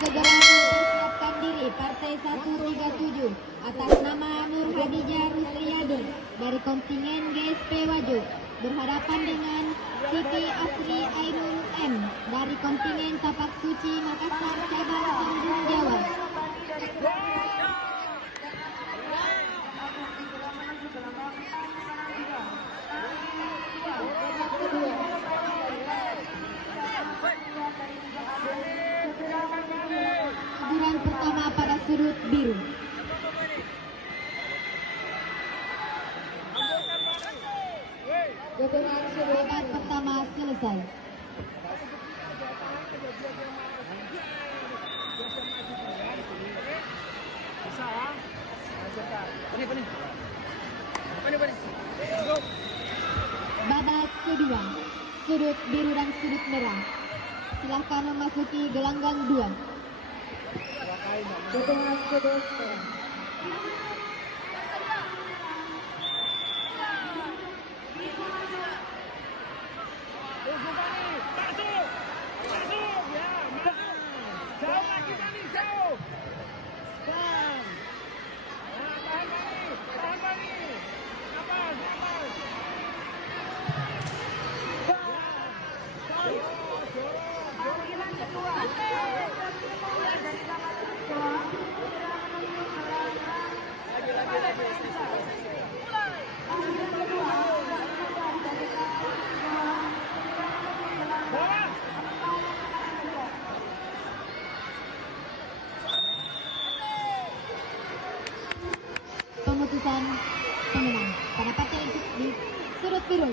Segera mempersiapkan diri Partai 137 atas nama Nur Hadijah Rusriyadi dari kontingen GSP Wajo berhadapan dengan Siti Asri Ainul M dari kontingen Tapak Suci Makassar cabang Sambung Jawa. Teguran pertama pada sudut biru. Babak pertama selesai. Babak kedua, sudut biru dan sudut merah. Silahkan memasuki gelanggang 2. Dukungan sudut merah. Pemutusan pemenang pada partai di sudut biru.